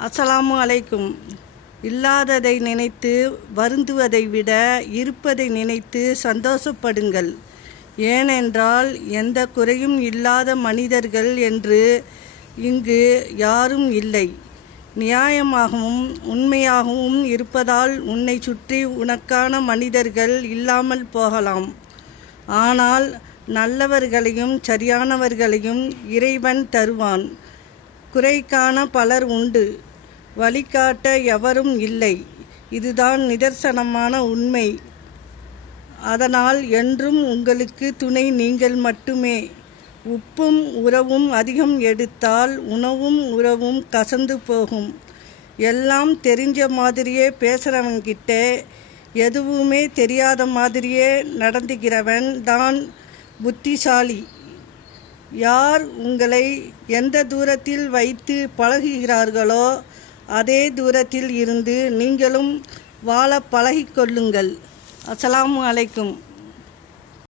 அஸ்ஸலாமு அலைக்கும். இல்லாததை நினைத்து வருந்துவதை விட இருப்பதை நினைத்து சந்தோஷப்படுங்கள். ஏனென்றால் எந்த குறையும் இல்லாத மனிதர்கள் என்று இங்கு யாரும் இல்லை. நியாயமாகவும் உண்மையாகவும் இருப்பதால் உன்னை சுற்றி உனக்கான மனிதர்கள் இல்லாமல் போகலாம். ஆனால் நல்லவர்களையும் சரியானவர்களையும் இறைவன் தருவான். குறைக்கான பலர் உண்டு. வழிகாட்ட எவரும் இல்லை. இதுதான் நிதர்சனமான உண்மை. அதனால் என்றும் உங்களுக்கு துணை நீங்கள் மட்டுமே. உப்பும் உறவும் அதிகம் எடுத்தால் உணவும் உறவும் கசந்து போகும். எல்லாம் தெரிஞ்ச மாதிரியே பேசுகிறவங்கிட்ட எதுவுமே தெரியாத மாதிரியே நடந்துக்கிறவன் தான் புத்திசாலி. யார் உங்களை எந்த தூரத்தில் வைத்து பழகுகிறார்களோ அதே தூரத்தில் இருந்து நீங்களும் வாழ பழகிக்கொள்ளுங்கள் அஸ்ஸலாமு அலைக்கும்.